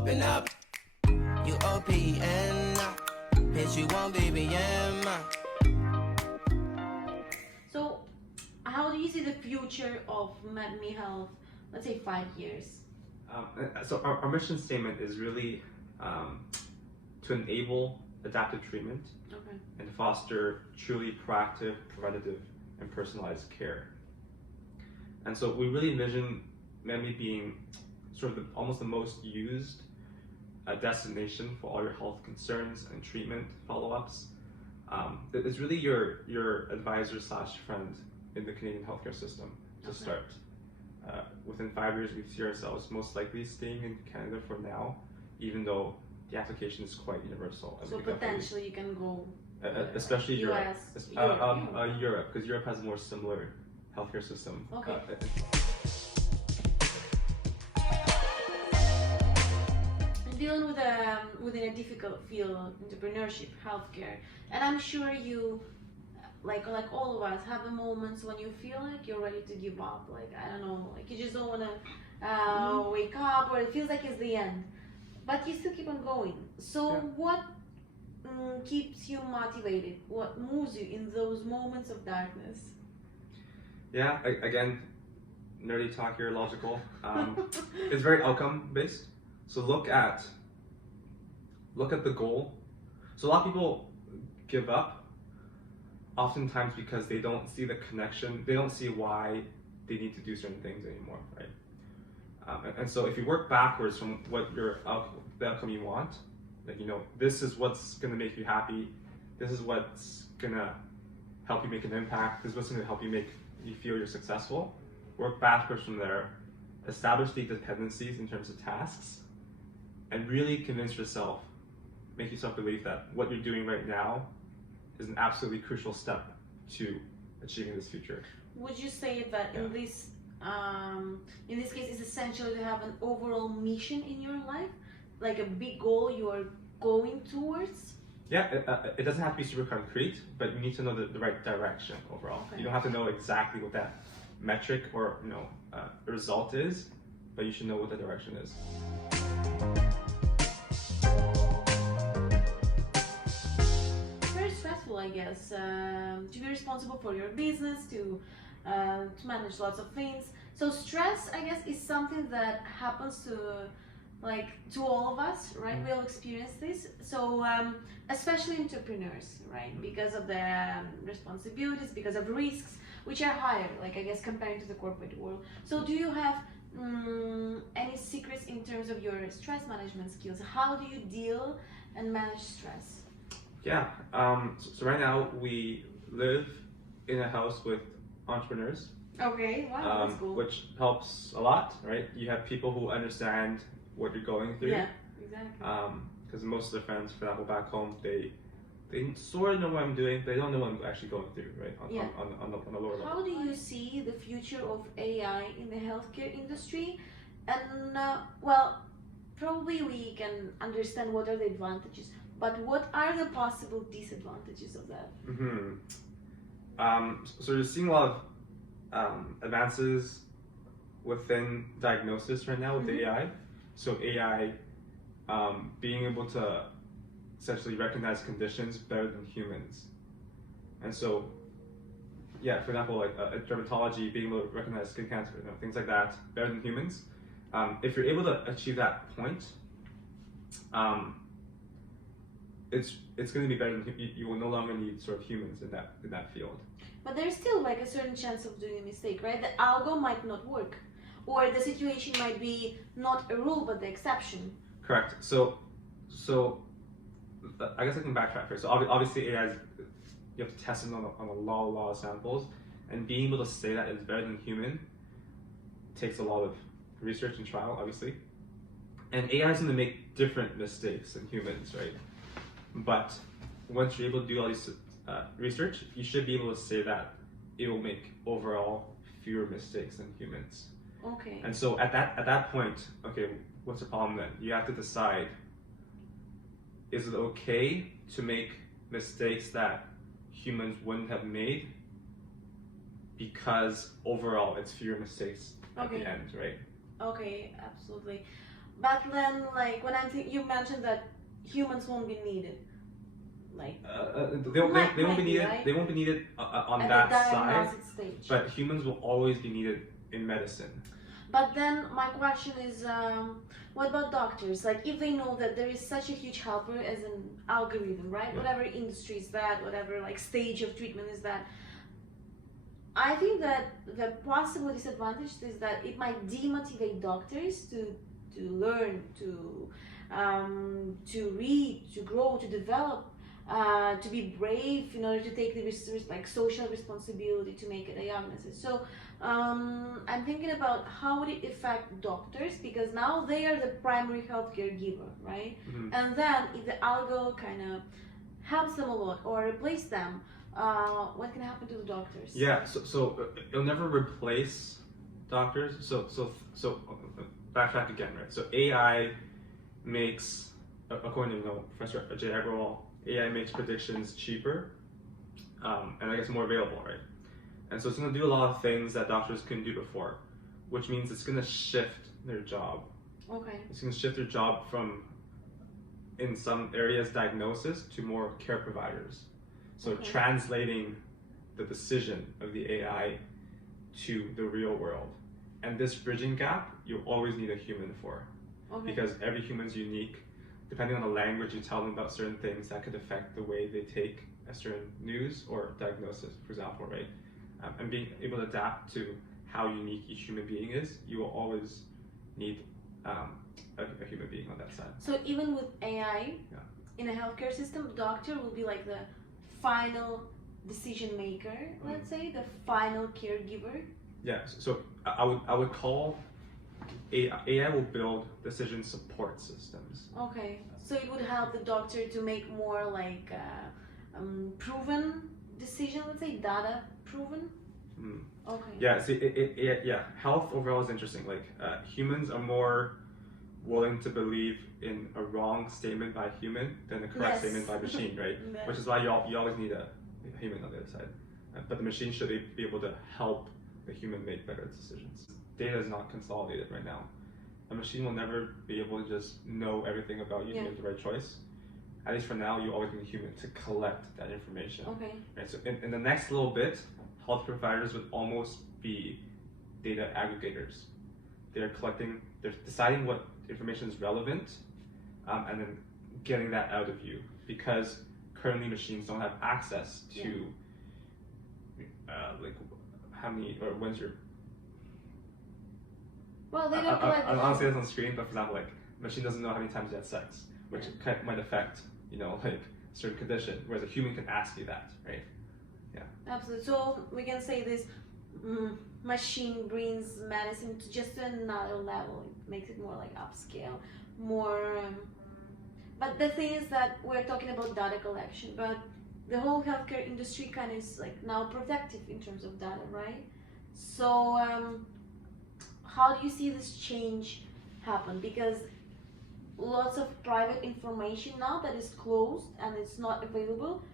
open up. You OPN, bitch, you won't BBM. So, how do you see the future of mental health, let's say 5 years? So our mission statement is really to enable adaptive treatment and foster truly proactive, preventative, and personalized care. And so we really envision MEMI being sort of almost the most used destination for all your health concerns and treatment follow-ups. It's really your advisor slash friend in the Canadian healthcare system to start. Within 5 years, we see ourselves most likely staying in Canada for now, even though the application is quite universal. So potentially you can go, especially US, Europe, because Europe has a more similar healthcare system. Okay. Dealing with within a difficult field, entrepreneurship, healthcare, and I'm sure you, like all of us, have the moments when you feel like you're ready to give up. Like, I don't know, like you just don't want to wake up, or it feels like it's the end, but you still keep on going. So what keeps you motivated? What moves you in those moments of darkness? Yeah, again, nerdy talk here, logical. It's very outcome based. So look at the goal. So a lot of people give up oftentimes because they don't see the connection. They don't see why they need to do certain things anymore, right? And so if you work backwards from what the outcome you want, like, you know, this is what's gonna make you happy. This is what's gonna help you make an impact. This is what's gonna help you feel you're successful. Work backwards from there. Establish the dependencies in terms of tasks. And really convince yourself, make yourself believe that what you're doing right now is an absolutely crucial step to achieving this future. Would you say that in this case, it's essential to have an overall mission in your life, like a big goal you are going towards? Yeah, it doesn't have to be super concrete, but you need to know the right direction overall. You don't have to know exactly what that metric or result is, but you should know what the direction is. Very stressful, I guess, to be responsible for your business, to manage lots of things. So stress, I guess, is something that happens to all of us, right? We all experience this. So especially entrepreneurs, right? Because of the responsibilities, because of risks, which are higher, like, I guess, compared to the corporate world. So do you have any secrets in terms of your stress management skills? How do you deal and manage stress? Yeah, so right now we live in a house with entrepreneurs. Okay, wow, that's cool. Which helps a lot, right? You have people who understand what you're going through. Yeah, exactly. Because most of the friends, for example, back home, they sort of know what I'm doing, but they don't know what I'm actually going through, right? On the lower level. How do you see the future of AI in the healthcare industry? And well, probably we can understand what are the advantages, but what are the possible disadvantages of that? So you're seeing a lot of advances within diagnosis right now with AI. So AI being able to essentially recognize conditions better than humans. And so, yeah, for example, like dermatology, being able to recognize skin cancer, things like that, better than humans. If you're able to achieve that point, it's going to be better than you will no longer need sort of humans in that field. But there's still like a certain chance of doing a mistake, right? The algo might not work, or the situation might be not a rule but the exception. Correct. So I guess I can backtrack first. So obviously AI you have to test it on a lot of samples, and being able to say that it's better than human takes a lot of research and trial, obviously. And AI is going to make different mistakes than humans, right? But once you're able to do all these research, you should be able to say that it will make overall fewer mistakes than humans. Okay. And so at that point, okay, what's the problem then? You have to decide, is it okay to make mistakes that humans wouldn't have made because overall it's fewer mistakes at the end, right? Okay, absolutely. But then, like when you mentioned that humans won't be needed, like they won't be maybe, needed. right? They won't be needed on at that the side. diagnostic stage. But humans will always be needed in medicine. But then my question is, what about doctors? Like if they know that there is such a huge helper as an algorithm, right? Yeah. Whatever industry is that, whatever like stage of treatment is that. I think that the possible disadvantage is that it might demotivate doctors to learn, to read, to grow, to develop, to be brave in order to take the like social responsibility to make a diagnosis. So I'm thinking about how would it affect doctors, because now they are the primary healthcare giver, right? Mm-hmm. And then if the algo kind of helps them a lot or replace them, what can happen to the doctors? Yeah, so it'll never replace doctors. So backtrack again, right? So AI makes, according to Professor Jay Agrawal, AI makes predictions cheaper, and I guess more available, right? And so it's going to do a lot of things that doctors couldn't do before, which means it's going to shift their job. Okay. It's going to shift their job from, in some areas, diagnosis to more care providers. So Okay. translating the decision of the AI to the real world. And this bridging gap, you always need a human for. Okay. Because every human's unique. Depending on the language you tell them about certain things, that could affect the way they take a certain news or diagnosis, for example, right? And being able to adapt to how unique each human being is, you will always need a human being on that side. So even with AI, Yeah. in a healthcare system, doctor will be like the final decision maker, let's say, the final caregiver. Yeah, so I would call AI will build decision support systems. Okay, so it would help the doctor to make more like proven decision, let's say, data proven. Mm. Okay. Yeah, see, yeah, health overall is interesting. Like humans are more willing to believe in a wrong statement by a human than a correct Yes. statement by machine, right? Yes. Which is why you always need a human on the other side. But the machine should be able to help the human make better decisions. Data is not consolidated right now. A machine will never be able to just know everything about you to make the right choice. At least for now, you always need a human to collect that information. Okay. Right, so in the next little bit, health providers would almost be data aggregators. They're deciding what information is relevant, and then getting that out of you, because currently machines don't have access to like how many or when's your. Well, they don't collect. I don't say this on screen, but for example, like machine doesn't know how many times you had sex, which might affect like a certain condition, whereas a human can ask you that, right? Yeah. Absolutely. So we can say this machine brings medicine to just another level. It makes it more like upscale, more. But the thing is that we're talking about data collection, but the whole healthcare industry kind of is like now protective in terms of data, right? So how do you see this change happen? Because lots of private information now that is closed and it's not available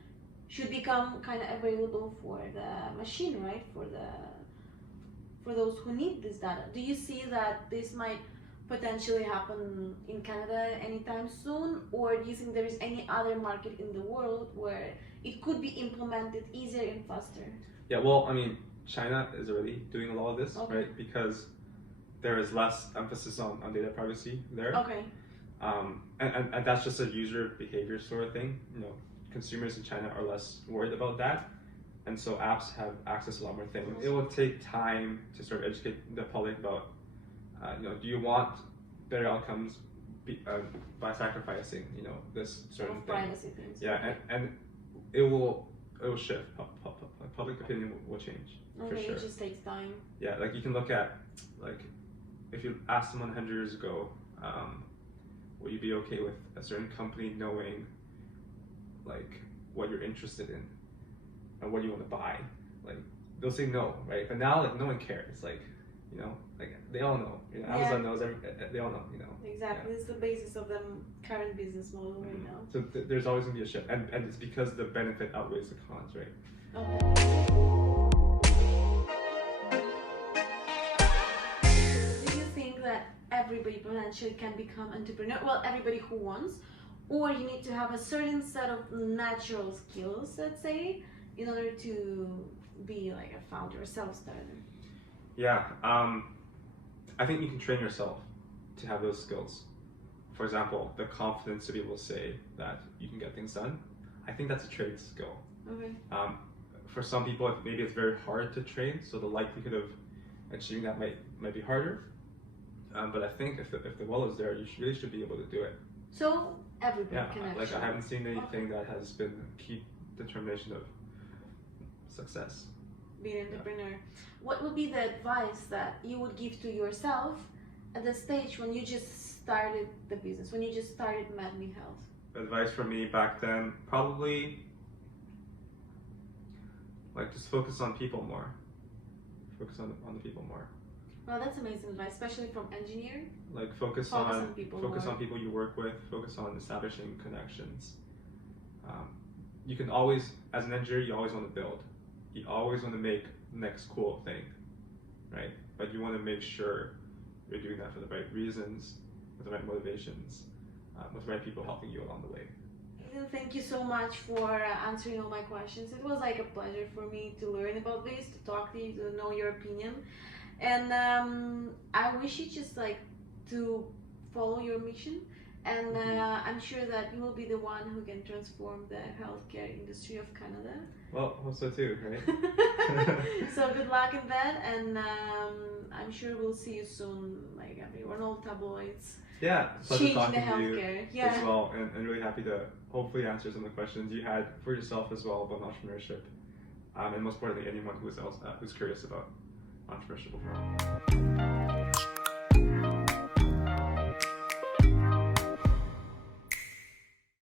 should become kind of available for the machine, right? For those who need this data. Do you see that this might potentially happen in Canada anytime soon, or do you think there is any other market in the world where it could be implemented easier and faster? Yeah, well, I mean, China is already doing a lot of this, Okay. right? Because there is less emphasis on data privacy there. Okay. And that's just a user behavior sort of thing. Consumers in China are less worried about that, and so apps have access to a lot more things. It will take time to sort of educate the public about, do you want better outcomes by sacrificing, this certain thing. Privacy things. Yeah, and it will shift. Public opinion will change for Okay, sure. it just takes time. Yeah, like you can look at, like, if you asked someone 100 years ago, would you be okay with a certain company knowing, like, what you're interested in and what you want to buy? Like, they'll say no, right? But now, like, no one cares. Like, like they all know. Amazon knows. They all know. Exactly, Yeah. it's the basis of the current business model right now. So there's always gonna be a shift, and it's because the benefit outweighs the cons, right? Okay. Do you think that everybody financially can become entrepreneur? Well, everybody who wants, or you need to have a certain set of natural skills, let's say, in order to be like a founder or self-starter. Yeah, I think you can train yourself to have those skills. For example, the confidence to be able to say that you can get things done. I think that's a trained skill. Okay. For some people, maybe it's very hard to train, so the likelihood of achieving that might be harder. But I think if the will is there, you really should be able to do it. So everybody can actually. Like I haven't seen anything that has been key determination of success. Being an entrepreneur. What would be the advice that you would give to yourself at the stage when you just started the business, when you just started Madme Health? Advice from me back then, probably like just focus on people more. Focus on the people more. Well, that's amazing advice, especially from engineer. Like focus on people you work with. Focus on establishing connections. You can always, as an engineer, you always want to build. You always want to make the next cool thing, right? But you want to make sure you're doing that for the right reasons, with the right motivations, with the right people helping you along the way. Thank you so much for answering all my questions. It was like a pleasure for me to learn about this, to talk to you, to know your opinion. And I wish you just like to follow your mission. And I'm sure that you will be the one who can transform the healthcare industry of Canada. Well, hope so too, right? So good luck in that, and I'm sure we'll see you soon, like everyone, all tabloids. Yeah, Changing pleasure the talking to you healthcare, as well, and really happy to hopefully answer some of the questions you had for yourself as well about entrepreneurship, and most importantly, anyone who's curious about entrepreneurship overall.